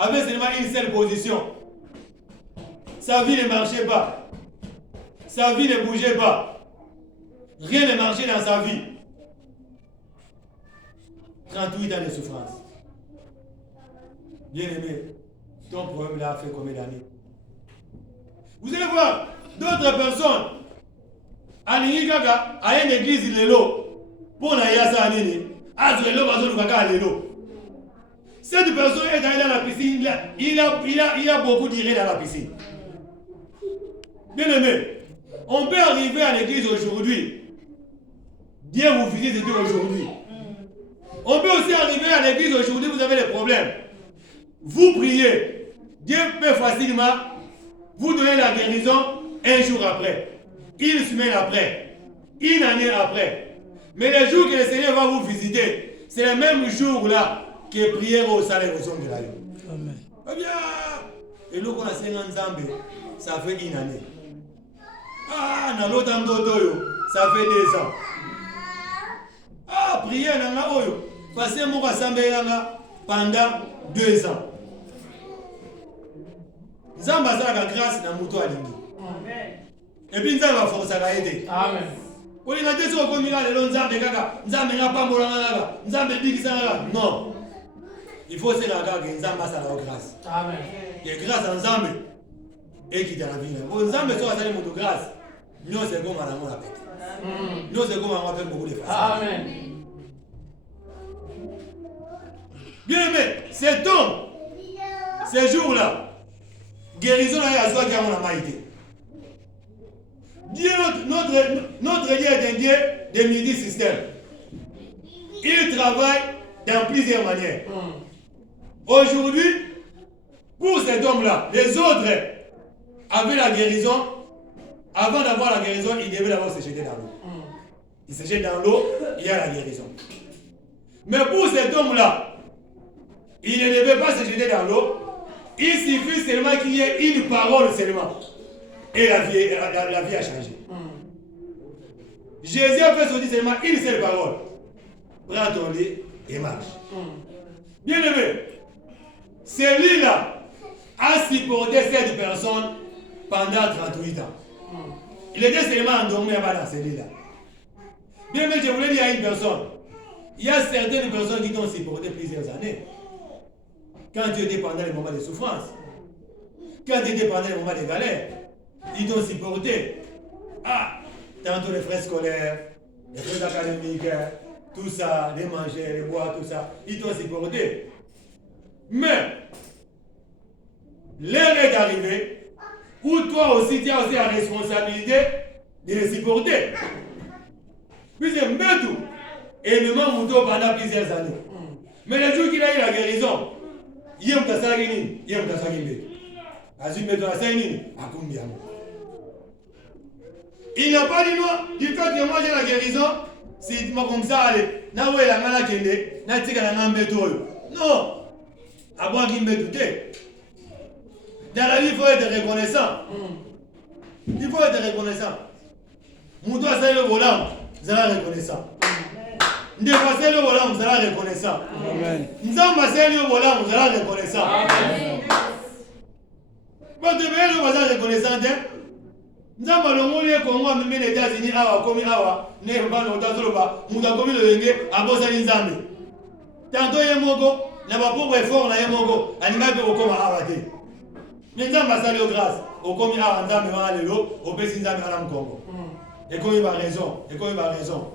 avait seulement une seule position. Sa vie ne marchait pas. Sa vie ne bougeait pas. Rien ne marchait dans sa vie. 38 ans de souffrance. Bien aimé, ton problème là a fait combien d'années? Vous allez voir d'autres personnes. Alingi kaka à une église lelo pour na yasa nini azwelo bazo kaka lelo. Cette personne est allée dans la piscine, il a beaucoup tiré dans la piscine. Bien aimé, on peut arriver à l'église aujourd'hui. Dieu vous visite aujourd'hui. On peut aussi arriver à l'église aujourd'hui, vous avez des problèmes. Vous priez, Dieu peut facilement vous donner la guérison un jour après, une semaine après, une année après. Mais les jours que le Seigneur va vous visiter, c'est le même jour-là que prière au salaire au son de la vie. Amen. Eh bien, et nous, on a 50 ans, ça fait une année. Ah, dans l'autre temps, ça fait 2 ans. Ah, prière dans la oyo. Passer mon rassemble pendant 2 ans. Zamba ça la grâce dans muto alingi. Amen. Et puis nzamba force à aider. Amen. On est là sur comme il a le nzamba kaka, nzamba n'a pas molanga kaka, nzamba bikisa kaka. Non. Il faut se la kaka nzamba ça la grâce. Amen. Et grâce à nzamba et qui dans la vie. Bon nzamba soit ça muto grâce. Nous c'est comme on a fait. Nous c'est comme on a fait beaucoup de fois. Amen. Bien aimé, cet homme, ces jours-là, guérison à soi qui a mon maïté. Dieu, notre Dieu est un Dieu de multi-système. Il travaille dans plusieurs manières. Aujourd'hui, pour cet homme-là, les autres avaient la guérison. Avant d'avoir la guérison, ils devaient d'abord se jeter dans l'eau. Il se jette dans l'eau, il y a la guérison. Mais pour cet homme-là, il ne devait pas se jeter dans l'eau. Il suffit seulement qu'il y ait une parole seulement. Et la vie a changé. Jésus a fait sortir seulement une seule parole. Prends ton lit et marche. Bien aimé, celui-là a supporté cette personne pendant 38 ans. Il était seulement endormi dans celui-là. Bien aimé, je voulais dire à une personne, il y a certaines personnes qui t'ont supporté plusieurs années. Quand tu étais pendant les moments de souffrance, quand tu étais pendant les moments de galère, ils t'ont supporté. Ah, tantôt les frais scolaires, les frais académiques, tout ça, les manger, les boire, tout ça, ils t'ont supporté. Mais, l'heure est arrivée où toi aussi tu as aussi la responsabilité de les supporter. Puis c'est tout. Et nous m'ont monté pendant plusieurs années. Mais le jour qu'il a eu la guérison, il a il n'a pas dit non, du fait que moi j'ai la guérison, c'est comme ça, allez, non, dans la vie, il faut être reconnaissant. Il faut être reconnaissant. Mon doigt, c'est le volant, vous allez reconnaissant. Ndefasser le volant, vous allez reconnaissant. Nzamba c'est le volant, vous allez reconnaissant. Vous devez le voisin reconnaissant. Nzamba le monde est comme moi, même les États-Unis, comme Awa, n'est pas le Tazoloba, Mouda comme le Lenge, à Bosa Nzambi. Tantôt Yemogo, n'a pas pour effort, n'a Yemogo, animal de Okoma Awate. Nzamba c'est le grâce, au comme Awa Nzambi va aller l'eau, au Pessin Nzambi à Congo. Et comme il a raison, et comme il a raison.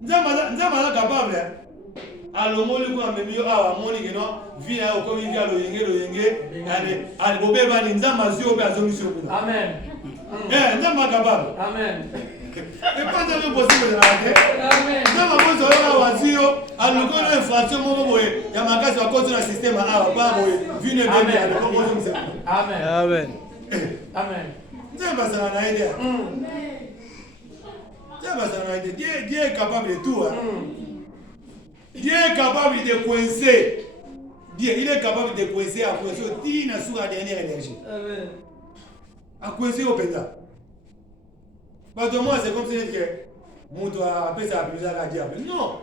Nzamba est capable. Alors, moi, je suis venu à comme il y a le yenge, allez, vous pouvez Nzamba sur la solution. Amen. Nzamba est capable. Amen. Et pas de possible de la tête. Amen. Nzamba est capable. Alors, quand on a une fraction, il y a ma case à cause du système. Amen. Amen. Amen. Nzamba est capable. Dieu est capable de tout. Hein. Dieu est capable de coincer. Dieu, il est capable de coincer à coincer sur la dernière énergie. Amen. À coincer au pétard. Parce que moi, c'est comme si mon doigt appelle ça à diable. Non.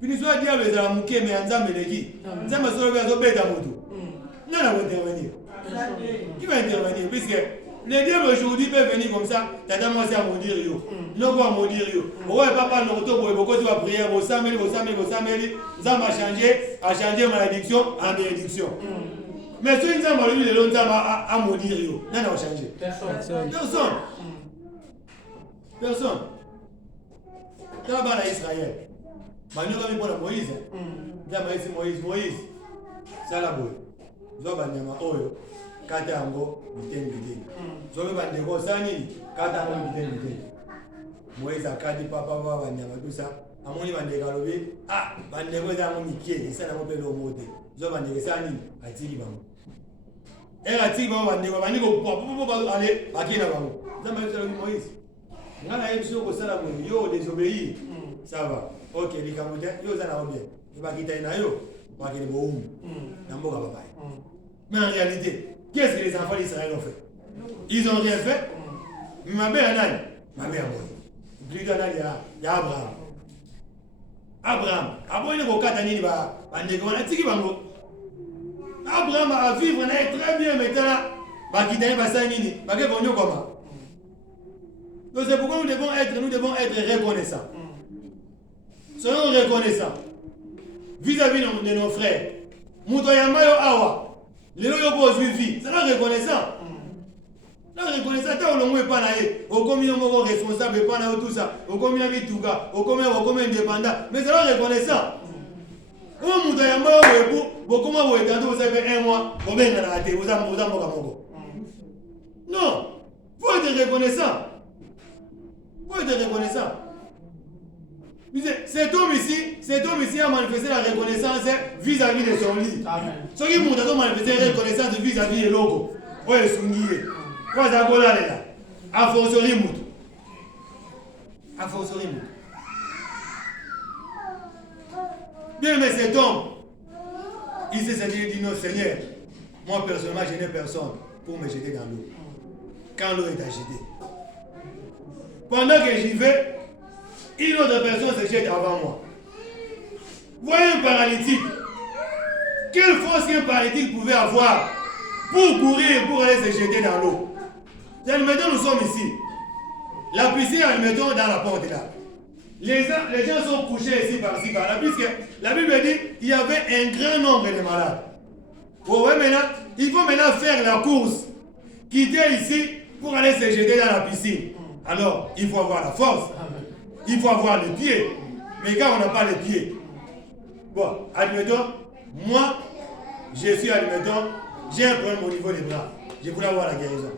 Puis nous sommes diables à la mouquée, mais en zambé les qui. Zambé sur le verre, bête à moto. Non, on va intervenir. Qui va intervenir? Puisque les diables aujourd'hui peuvent venir comme ça, t'as commencé à maudire yo. Non, quoi maudire yo. Ouais, papa, non, pourquoi tu vas prier, au samedi, Zambé a changé malédiction en bénédiction. Mais si nous avons le long terme à maudire yo, non, on va changer. Personne. Dans la bas Israël, Manu a mis pour la Moïse. Moïse, ça la boue. Zobanyama oyo, Katango, Biten. Zobandego Sani, Katango, Biten. Moïse a kadi papa, Wanyama, tout ça. À mon niveau de Galobi, Bandego Zamonique, ça n'a pas pu le mot. Zobandego Sani, à Tiliban. Et à Tiliban, Bandego, pour aller à Kinaban. Moïse. Quand on a une chose ça yo désobéir, ça va. Ok, les Camerounais, yo ça va bien. Il va quitter yo, va quitter bon. N'importe quoi. Mais en réalité, qu'est-ce que les enfants d'Israël ont fait? Ils n'ont rien fait. Ma mère Anan, ma mère moi. Plus d'Anan, il y a Abraham. Après il y a beaucoup d'années, Abraham a vivre très bien maintenant. Va quitter va s'anini, va quitter comment? Donc c'est pourquoi nous devons être reconnaissants. Soyons reconnaissants vis-à-vis de nos frères. Moutoyamayo awa, les loyaux pour vie, c'est la reconnaissance. La reconnaissance, tant qu'on ne peut pas aller, au combien on est responsable, pas dans tout ça, au combien on tout au combien indépendant, mais c'est la reconnaissance. Comment Moutoyamayo, comment vous êtes vous avez un mois, vous avez la tête, vous avez non, il faut être reconnaissant. Faut être reconnaissant. Cet homme ici a manifesté la reconnaissance vis-à-vis de son lit. Ce qui a manifesté la reconnaissance vis-à-vis de l'autre. Oui, c'est sungié. Oui, c'est un là. A fortiori mout. Bien, mais cet homme, il s'est dit non, Seigneur, moi personnellement, je n'ai personne pour me jeter dans l'eau. Quand l'eau est agitée. Pendant que j'y vais, une autre personne se jette avant moi. Voyez un paralytique. Quelle force qu'un paralytique pouvait avoir pour courir, pour aller se jeter dans l'eau? Admettons, nous sommes ici. La piscine, admettons, dans la porte là. Les gens sont couchés ici, par-ci, par-là, puisque la Bible dit qu'il y avait un grand nombre de malades. Vous voyez maintenant, il faut maintenant faire la course, quitter ici pour aller se jeter dans la piscine. Alors, il faut avoir la force, il faut avoir les pieds. Mais quand on n'a pas les pieds, bon, admettons, moi, j'ai un problème au niveau des bras. Je voulais avoir la guérison.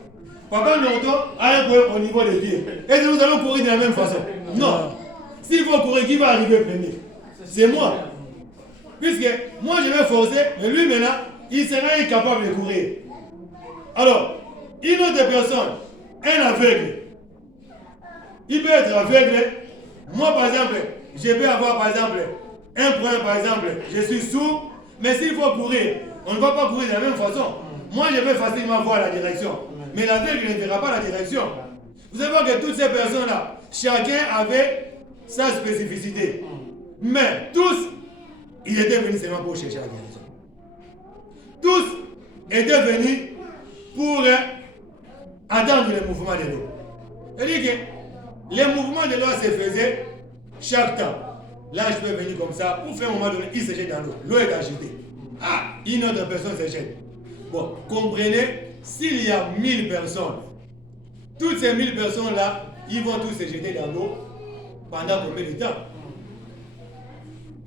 Papa Nonto a un problème au niveau des pieds. Est-ce que nous allons courir de la même façon? Non. S'il faut courir, qui va arriver premier? C'est moi. Puisque moi, je vais forcer, mais lui, maintenant, il sera incapable de courir. Alors, une autre personne, un aveugle, il peut être aveugle. Moi, par exemple, je peux avoir, par exemple, un problème, par exemple, je suis sourd, mais s'il faut courir, on ne va pas courir de la même façon. Moi, je vais facilement voir la direction, mais l'aveugle ne verra pas la direction. Vous savez que toutes ces personnes-là, chacun avait sa spécificité. Mais tous, ils étaient venus seulement pour chercher la guérison. Tous étaient venus pour attendre le mouvement de l'eau. C'est-à-dire que les mouvements de l'eau se faisaient chaque temps. L'ange peut venir comme ça, pour faire un moment donné, il se jette dans l'eau. L'eau est agitée. Une autre personne se jette. Bon, comprenez, s'il y a 1000 personnes, toutes ces 1000 personnes-là, ils vont tous se jeter dans l'eau pendant combien de temps?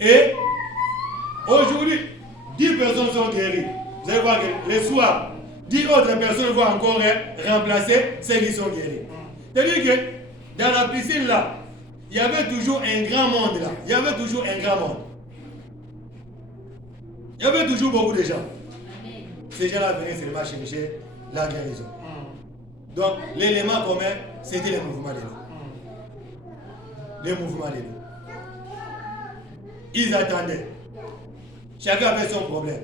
Et aujourd'hui, 10 personnes sont guéries. Vous allez voir que le soir, 10 autres personnes vont encore remplacer ceux qui sont guéris. C'est-à-dire que dans la piscine là, il y avait toujours un grand monde là. Il y avait toujours un grand monde. Il y avait toujours beaucoup de gens. Ces gens-là venaient seulement chercher la guérison. Donc l'élément commun, c'était le mouvement de l'eau. Le mouvement de l'eau. Ils attendaient. Chacun avait son problème.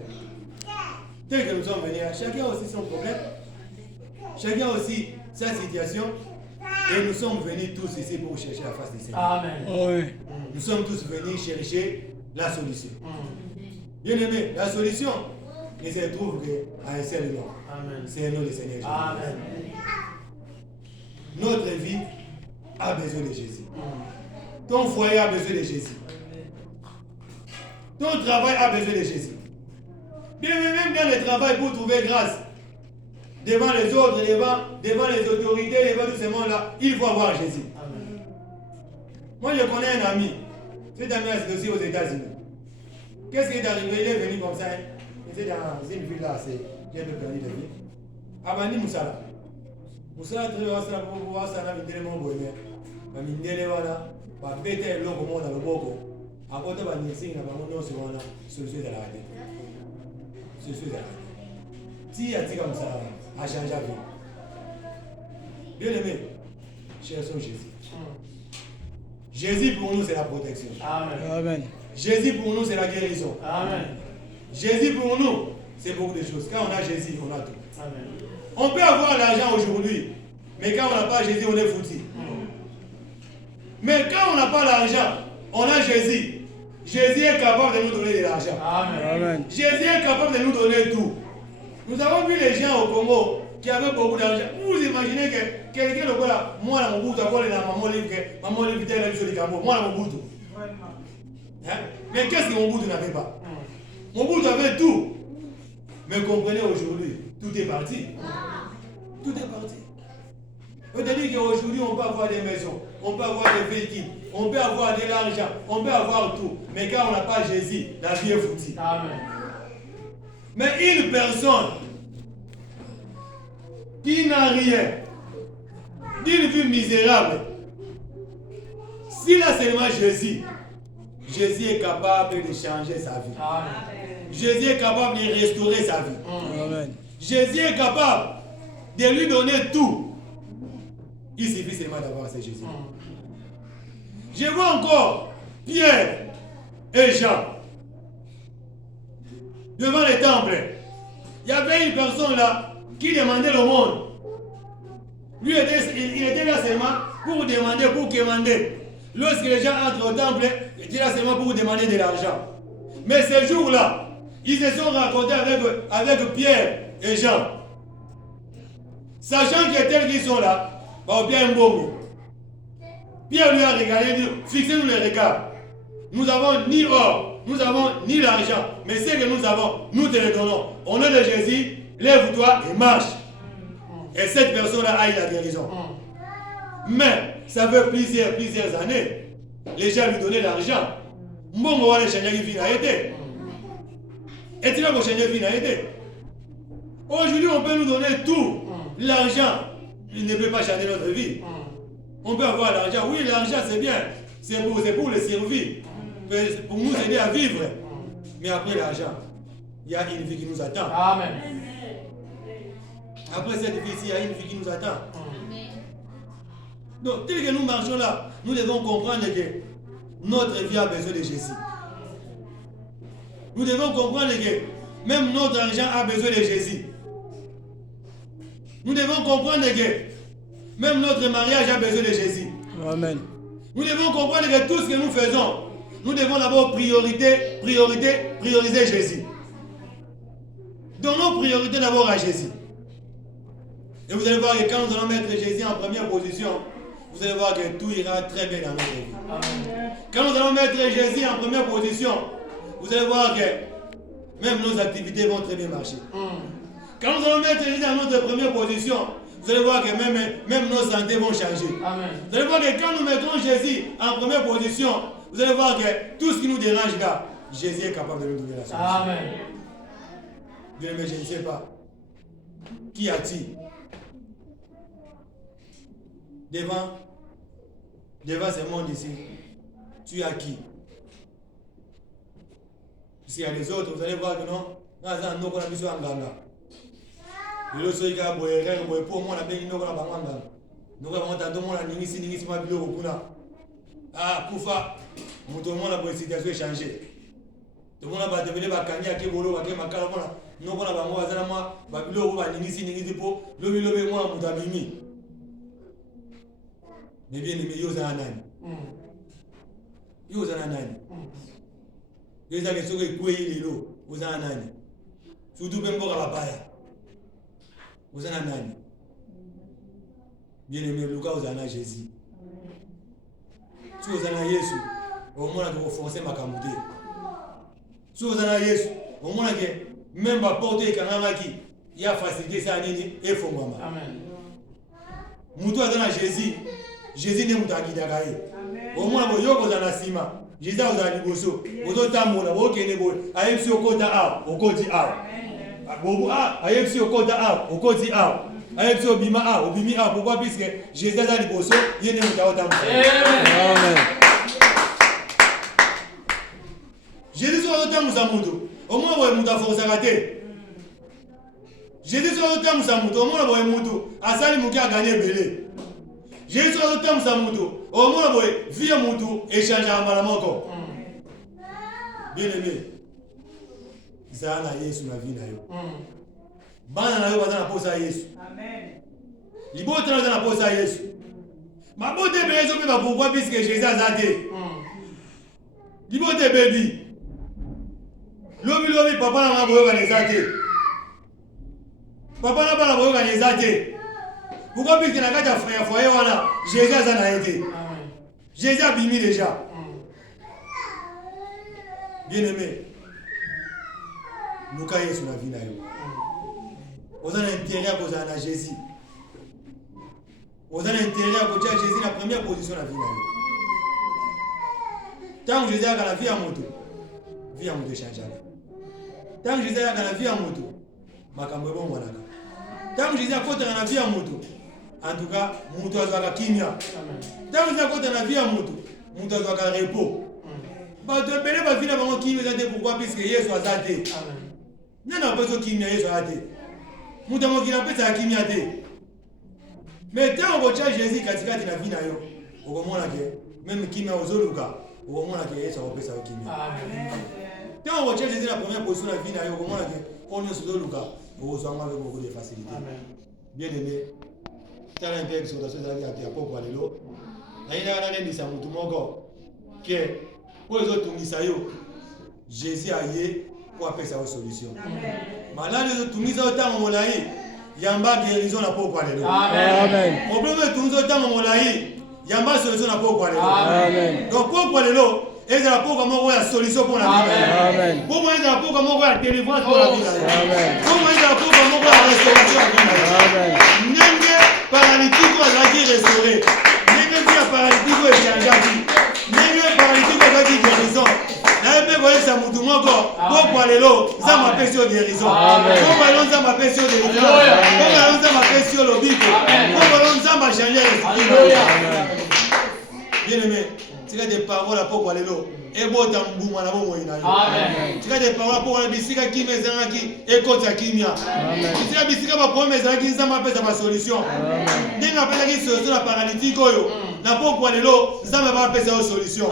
Tel que nous sommes venus là, chacun a aussi son problème. Chacun a aussi sa situation. Et nous sommes venus tous ici pour chercher la face du Seigneur. Amen. Oui. Nous sommes tous venus chercher la solution. Bien aimé, la solution ne se trouve qu'à un seul nom. C'est nous le Seigneur Jésus. Amen. Notre vie a besoin de Jésus. Ton foyer a besoin de Jésus. Ton travail a besoin de Jésus. Bien aimé, même dans le travail pour trouver grâce devant les autres, devant les autorités, devant tout ce monde-là, il faut avoir Jésus. Amen. Moi, je connais un ami. Cet ami c'est aussi aux États-Unis. Qu'est-ce qui est arrivé? Il est venu comme ça. Il était dans une ville là, j'ai un peu perdu de vie. Abandi Moussala. Moussala, très bien, ça pour pouvoir ça, il est mon bonheur. Il est là, il va bêter l'eau comme on a le boko. Après, il va dire que il va nous sur la solution de la radio. Solution de la radio. Si il y a dit comme ça, a changé la vie. Bien aimé, cherchons Jésus. Jésus pour nous, c'est la protection. Amen. Amen. Jésus pour nous, c'est la guérison. Amen. Jésus pour nous, c'est beaucoup de choses. Quand on a Jésus, on a tout. Amen. On peut avoir l'argent aujourd'hui, mais quand on n'a pas Jésus, on est foutu. Mais quand on n'a pas l'argent, on a Jésus. Jésus est capable de nous donner de l'argent. Amen. Jésus est capable de nous donner tout. Nous avons vu les gens au Congo qui avaient beaucoup d'argent. Vous imaginez que quelqu'un le voit, moi là, mon bout, maman livre, tel sur le cambo, moi là, mon bout. Mais qu'est-ce que mon bout n'avait pas? Mon bout avait tout. Mais comprenez aujourd'hui, tout est parti. Tout est parti. C'est-à-dire qu'aujourd'hui, on peut avoir des maisons, on peut avoir des véhicules, on peut avoir de l'argent, on peut avoir tout. Mais quand on n'a pas Jésus, la vie est foutue. Amen. Mais une personne qui n'a rien, d'une vie misérable, s'il a seulement Jésus, Jésus est capable de changer sa vie. Amen. Jésus est capable de restaurer sa vie. Amen. Jésus est capable de lui donner tout. Il suffit seulement d'avoir ce Jésus. Je vois encore Pierre et Jean devant le temple. Il y avait une personne là qui demandait le monde. Lui, il était là seulement pour demander, pour commander. Lorsque les gens entrent au temple, il était là seulement pour demander de l'argent. Mais ce jour-là, ils se sont rencontrés avec Pierre et Jean. Sachant que tels qu'ils sont là, Pierre Mbongo. Pierre lui a regardé, dit, fixez-nous les regards. Nous n'avons ni or, nous n'avons ni l'argent, mais ce que nous avons, nous te le donnons. Au nom de Jésus, lève-toi et marche. Et cette personne-là a eu la guérison. Mais ça fait plusieurs années. Les gens lui donnaient l'argent. Mbongo va le changer qui vient été. Et tu vas changer qui vient été. Aujourd'hui, on peut nous donner tout. L'argent, il ne peut pas changer notre vie. On peut avoir l'argent. Oui, l'argent c'est bien. C'est pour le survie. Pour nous aider à vivre. Mais après l'argent, il y a une vie qui nous attend. Amen. Après cette vie-ci, il y a une vie qui nous attend. Donc, tel que nous marchons là, nous devons comprendre que notre vie a besoin de Jésus. Nous devons comprendre que même notre argent a besoin de Jésus. Nous devons comprendre que même notre mariage a besoin de Jésus. Amen. Nous devons comprendre que tout ce que nous faisons, nous devons d'abord prioriser Jésus. Donnons priorité d'abord à Jésus. Et vous allez voir que quand nous allons mettre Jésus en première position, vous allez voir que tout ira très bien dans notre vie. Amen. Quand nous allons mettre Jésus en première position, vous allez voir que même nos activités vont très bien marcher. Quand nous allons mettre Jésus en notre première position, vous allez voir que même nos santé vont changer. Amen. Vous allez voir que quand nous mettons Jésus en première position, vous allez voir que tout ce qui nous dérange là, Jésus est capable de nous donner la solution. Amen. Bien, mais je ne sais pas. Qui a-t-il devant ce monde ici? Tu as qui? S'il y a les autres, vous allez voir que non. Nous avons besoin de le soy ka boye reng boye pour moi la bengi no la banganga no ka monta do mona ningisi ma bilo kuna kufa muto mona boye situation changer to mona ba devele ba kanya ke bolo ba ke makala mona no kona ba mo azana ma ba bilo ba ningisi po lobi moi muta bimi mais bien aimé yo za nani eza ke soki ekwei lelo oza na nani surtout mpe mboka bapaya oza na nani bien aimé luka ozala na Jésus soki oza na Yesu omonaka kofonce makambo te soki oza na Yesu omonake même baporte ekangamaki ya facilité esala nini efongwama mutu aza na Jésus nde mutu akidaka ye omona boyoko ozala na nsima Jésus ozala liboso ozotambola bokende boye ayebisi okota awa okoti awa ayebisi okota awa okoti awa ayebisi obima awa obimi awa pourquoi puisque Jésus aza liboso ye nde mutu aotambola Jésus soki azotambusa mutu omona boye mutu aforsaka te Jésus soki azotambusa mutu omona boye mutu asali moke aganye ebele Jésus soki azotambusa mutu omona boye vie mutu echangeaka mbala moko bien aimé zala na Yesu na vie na yo bana na yo baza na posa ya Yesu libota na yo eza na posa ya Yesu mabota ebele ezobeba pourquoi puisque Jésus aza te libota ebebi lobi papa na nga boyokana eza te papa na bana boyokana eza te pourquoi puisque na kati ya foyer wana Jésus aza na ye te Jésus abimi déjà bien aimé luka Yesu na vie na yo oza na intérêt ya kozala na Jésus oza na intérêt ya kotia Jésus na première position na vie na yo ntango Jésus ayaka na vie ya moto echangeaka ntango Jésus ayaka na vie ya moto makambo ebongwanaka ntango Jésus akotaka na vie ya moto en tout cas moto azwaka kimia ntango Jésus akotaka na vie ya moto azwaka repos bato ebele bavi na bango kimia eza te pourquoi puisque Yesu aza te nani apesi kimia Yesu aza te moto mokili apesaka kimia te mais ntango kotia Jésus katikati na vie na yo okomona ke même kimia ozoluka okomona ke Yesu akopesaka kimia ntango kotia Jésus na première position na vie na yo okomona ke oyo nyonso ozoluka okozwanga avec beaucoup de facilité bien aimé tala mpe exhortation ezalaki ya pokwa lelo nayinaka nanendisa motu moko ke oyo ezotungisa yo Jésus aye po apesa yo solution maladi ezotungisa yo ntango molai yamba guérison na pokwa lelo problème etungisa yo ntango molai yamba solution na pokwa lelo donc pokwa lelo ezala pokwa moko ya solution mpona vie pokwa ezala pokwa moko ya délivrance mpona vie pokwa ezala pokwa moko ya restauration ya vie ndenge paralytique azalaki restauré ndenge vi ya paralytique oyo echangeaki ndenge paralytique azalaki guérison naye mpe koyebisa mutu moko pokwa lelo nzambe apesi yo guérison pokwa lelo nzambe apesi yo délivrance pokwa lelo nzambe apesi yo lobiko pokwa lelo nzambe achange esprit bien aimé tika de parole pokwa lelo ebota mbuma na bomoi na yo tika de parole pokwa bisika kimia ezalaki ekota kimia tika bisika baproblème ezalaki nzambe apesa basolution ndenge apesaki solution na paralytique oyo na pokwa lelo nzambe bapesa yo solution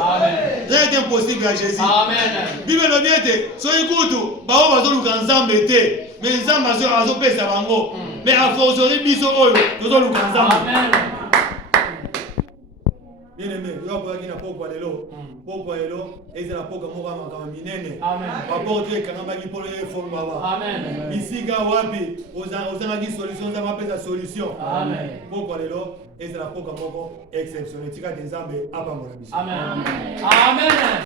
rien n'est impossible à Jésus bible elobi ete soki kutu bango bazoluka nzambe te mais nzambe azopesa bango mais aforceri biso oyo tozoluka nzambe bien aimé yo akoyaki na pokwa lelo ezala pokwa moko ya makambo minene baporte ekangambaki mpona efongwama bisika wapi ozangaki solution nzambe apesa solution pokwa lelo ezala pokwa moko exceptionnel tika te nzambe apambola biso